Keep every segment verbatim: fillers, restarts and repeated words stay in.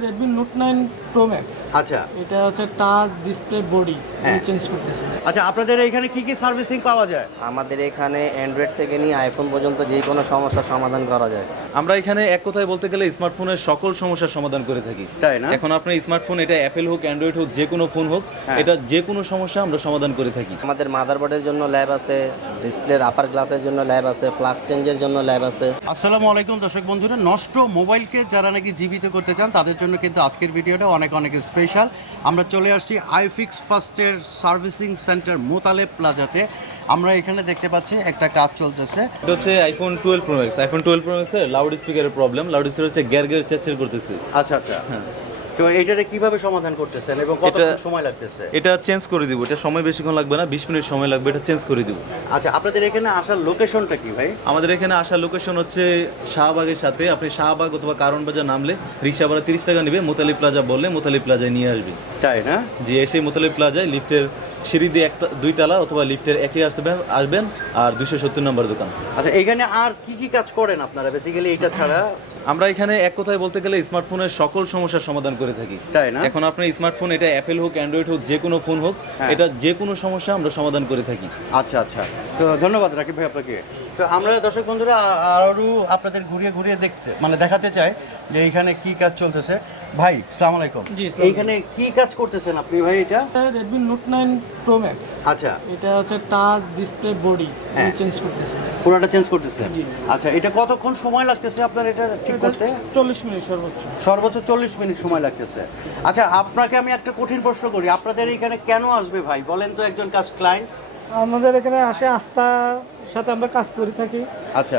Redmi note nine pro max. আচ্ছা, এটা হচ্ছে টাচ ডিসপ্লে বডি হ্যাঁ। চেঞ্জ করতেছে। আচ্ছা, আপনাদের এখানে কি কি সার্ভিসিং পাওয়া যায়? আমাদের এখানে অ্যান্ড্রয়েড থেকে নিয়ে আইফোন পর্যন্ত যে কোনো সমস্যার সমাধান করা যায়। আমরা এখানে এক কথায় বলতে গেলে স্মার্টফোনের সকল সমস্যার সমাধান করে থাকি। তাই না? এখন আপনার স্মার্টফোন এটা অ্যাপেল হোক অ্যান্ড্রয়েড হোক যে কোনো ফোন হোক, হ্যাঁ। এটা যে কোনো সমস্যা আমরা সমাধান করে থাকি। আমাদের মাদারবোর্ডের জন্য ল্যাব আছে, ডিসপ্লের আপার গ্লাসের জন্য ল্যাব আছে, ফ্লাক্স চেঞ্জের জন্য ল্যাব আছে। আসসালামু আলাইকুম দর্শক বন্ধুরা, নষ্ট মোবাইলকে যারা নাকি জীবিত করতে চান তাদের জন্য কিন্তু আজকের ভিডিওটা অনেক অনেক স্পেশাল। আমরা চলে আসছি আইফিক্স ফার্স্টের সার্ভিসিং সেন্টার মোতালেব প্লাজাতে। আমরা এখানে দেখতে পাচ্ছি একটা কাজ চলতেছে। এটা হচ্ছে iPhone twelve pro max. IPhone twelve pro ম্যাক্সের লাউড স্পিকারের প্রবলেম। লাউড স্পিকার হচ্ছে গ্যার গ্যার চেঁচের করতেছে। আচ্ছা আচ্ছা, তো এইটারে কিভাবে সমাধান করতেছেন এবং কত এটা- সময় লাগতেছে? এটা চেঞ্জ করে দিব। এটা সময় বেশিক্ষণ লাগবে না, বিশ মিনিট সময় লাগবে, এটা চেঞ্জ করে দিব। আচ্ছা, আপনাদের এখানে আসার লোকেশনটা কি ভাই? আমাদের এখানে আসার লোকেশন হচ্ছে শাহবাগের সাথে। আপনি শাহবাগ অথবা কারণ বাজার নামলে রিক্সা ভাড়া তিরিশ টাকা নেবে, মোতালিব প্লাজা বললে মোতালিব প্লাজায় নিয়ে আসবে। তাই না? যে এসে মোতালিব প্লাজায় লিফটের সিঁড়ি দিয়ে একটা দুই তলা অথবা লিফটের একে আসবেন আসবেন আর দুশো সত্তর নম্বর দোকান। আচ্ছা, এখানে আর কি কি কাজ করেন আপনারা বেসিক্যালি এইটা ছাড়া? আমরা এখানে এক কথায় বলতে গেলে স্মার্টফোনের সকল সমস্যার সমাধান করে থাকি। তাই না? এখন আপনার স্মার্টফোন এটা অ্যাপেল হোক অ্যান্ড্রয়েড হোক যে কোনো ফোন হোক, হ্যাঁ। এটা যে কোনো সমস্যা আমরা সমাধান করে থাকি। আচ্ছা আচ্ছা, তো ধন্যবাদ রাকিব ভাই আপনাকে। তো আমরা দর্শক বন্ধুরা আরও আপনাদের ঘুরিয়ে ঘুরিয়ে দেখতে মানে দেখাতে চাই যে এইখানে কি কাজ চলতেছে। ভাই আসসালামু আলাইকুম। জি, আসসালামু এইখানে কি কাজ করতেছেন আপনি ভাই এটা? Redmi note nine pro max. আচ্ছা, এটা হচ্ছে টাচ ডিসপ্লে বডি হ্যাঁ। চেঞ্জ করতেছে। পুরোটা চেঞ্জ করতেছেন? জি। আচ্ছা, এটা কতক্ষণ সময় লাগতেছে আপনার এটা ঠিক এটা করতে? চল্লিশ মিনিট সর্বোচ্চ। সর্বোচ্চ চল্লিশ মিনিট সময় লাগতেছে। আচ্ছা, আপনাকে আমি একটা কঠিন প্রশ্ন করি, আপনাদের এখানে কেন আসবে ভাই বলেন তো একজন কাজ ক্লায়েন্ট? আমাদের এখানে আসে আস্থার সাথে আমরা কাজ করে থাকি। আচ্ছা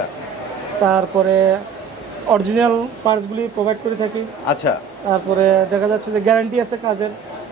তারপরে অরিজিনাল পার্টসগুলি প্রোভাইড করে থাকি। আচ্ছা, তারপরে দেখা যাচ্ছে যে গ্যারান্টি আছে কাজের।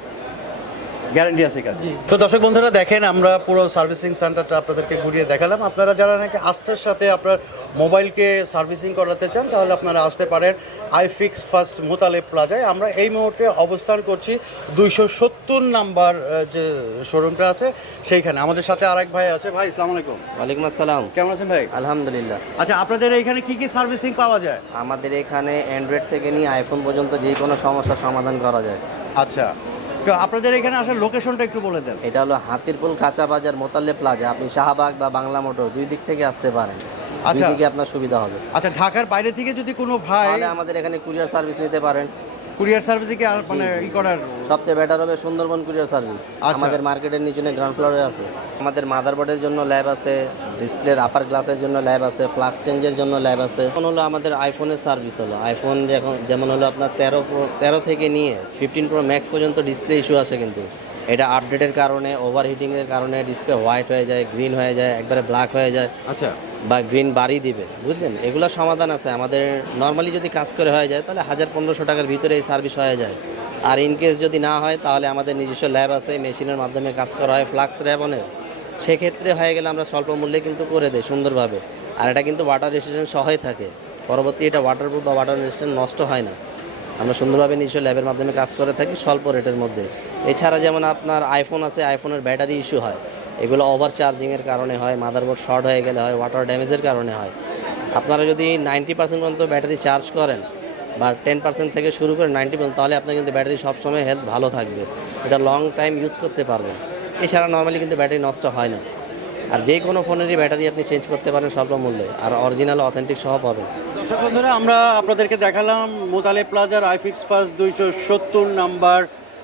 গ্যারান্টি আছে কাজ। জি। তো দর্শক বন্ধুরা দেখেন, আমরা পুরো সার্ভিসিং সেন্টারটা আপনাদেরকে ঘুরিয়ে দেখালাম। আপনারা যারা নাকি আস্থার সাথে আপনার মোবাইলকে সার্ভিসিং করাতে চান তাহলে আপনারা আসতে পারেন আইফিক্স ফার্স্ট মোতালেব প্লাজায়। আমরা এই মুহূর্তে অবস্থান করছি দুইশো সত্তর নাম্বার যে শোরুমটা আছে সেইখানে। আমাদের সাথে আরেক ভাই আছে। ভাই আসসালামু আলাইকুম। ওয়ালাইকুম আসসালাম। কেমন আছেন ভাই? আলহামদুলিল্লাহ। আচ্ছা, আপনাদের এখানে কি কি সার্ভিসিং পাওয়া যায়? আমাদের এখানে অ্যান্ড্রয়েড থেকে নিয়ে আইফোন পর্যন্ত যে কোনো সমস্যার সমাধান করা যায়। আচ্ছা, তো আপনাদের এখানে আসার লোকেশনটা একটু বলে দেন। এটা হলো হাতিরপুল কাঁচা বাজার মোতালেব প্লাজা। আপনি শাহবাগ বা বাংলা মোটর দুই দিক থেকে আসতে পারেন। দুই আচ্ছা। দিকে আপনার সুবিধা হবে। আচ্ছা, ঢাকার বাইরে থেকে যদি কোনো ভাই তাহলে আমাদের এখানে কুরিয়ার সার্ভিস নিতে পারেন। কুরিয়ার সার্ভিসে কি আর মানে ই করার? সবচেয়ে বেটার হবে সুন্দরবন কুরিয়ার সার্ভিস। আচ্ছা। আমাদের মার্কেটের নিচে গ্রাউন্ড ফ্লোরে আছে। আমাদের মাদারবোর্ডের জন্য ল্যাব আছে, ডিসপ্লের আপার গ্লাসের জন্য ল্যাব আছে, ফ্লাক্স চেঞ্জের জন্য ল্যাব আছে। এখন হলো আমাদের আইফোনের সার্ভিস হলো আইফোন এখন যেমন হলো আপনার তেরো প্রো তেরো থেকে নিয়ে ফিফটিন প্রো ম্যাক্স পর্যন্ত ডিসপ্লে ইস্যু আসে, কিন্তু এটা আপডেটের কারণে ওভার হিটিংয়ের কারণে ডিসপ্লে হোয়াইট হয়ে যায়, গ্রিন হয়ে যায়, একবারে ব্ল্যাক হয়ে যায় আচ্ছা, বা গ্রিন বাড়ি দিবে, বুঝলেন? এগুলো সমাধান আছে আমাদের। নর্মালি যদি কাজ করে হয়ে যায় তাহলে হাজার পনেরোশো টাকার ভিতরে এই সার্ভিস হয়ে যায়। আর ইনকেস যদি না হয় তাহলে আমাদের নিজস্ব ল্যাব আছে, মেশিনের মাধ্যমে কাজ করা হয় ফ্লাক্স র্যাবনের। সেক্ষেত্রে হয়ে গেলে আমরা স্বল্প মূল্যে কিন্তু করে দেই সুন্দরভাবে। আর এটা কিন্তু ওয়াটার রেজিস্ট্যান্স সহই থাকে। পরবর্তী এটা ওয়াটারপ্রুফ বা ওয়াটার রেজিস্ট্যান্স নষ্ট হয় না। আমরা সুন্দরভাবে নিজস্ব ল্যাবের মাধ্যমে কাজ করে থাকি স্বল্প রেটের মধ্যে। এছাড়া যেমন আপনার আইফোন আছে, আইফোনের ব্যাটারি ইস্যু হয়, এগুলো ওভার চার্জিংয়ের কারণে হয়, মাদারবোর্ড শর্ট হয়ে গেলে হয়, ওয়াটার ড্যামেজের কারণে হয়। আপনারা যদি নাইনটি পার্সেন্ট পর্যন্ত ব্যাটারি চার্জ করেন বা টেন পার্সেন্ট থেকে শুরু করে নাইনটি পার্সেন্ট, তাহলে আপনার কিন্তু ব্যাটারি সবসময় হেলথ ভালো থাকবে, এটা লং টাইম ইউজ করতে পারবেন। এছাড়া নর্মালি কিন্তু ব্যাটারি নষ্ট হয় না। আর যে কোনো ফোনেরই ব্যাটারি আপনি চেঞ্জ করতে পারেন স্বল্প মূল্যে, আর অরিজিনাল অথেন্টিক সহ পাবেন। দর্শক বন্ধুরা আমরা আপনাদেরকে দেখালাম মোতালেব প্লাজার আইফিক্স ফার্স্ট দুইশো সত্তর নাম্বার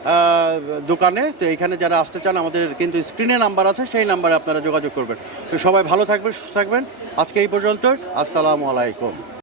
দোকানে। তো এখানে যারা আসতে চান আমাদের কিন্তু স্ক্রিনে নাম্বার আছে, সেই নাম্বারে আপনারা যোগাযোগ করবেন। তো সবাই ভালো থাকবেন, সুস্থ থাকবেন। আজকে এই পর্যন্ত, আসসালামু আলাইকুম।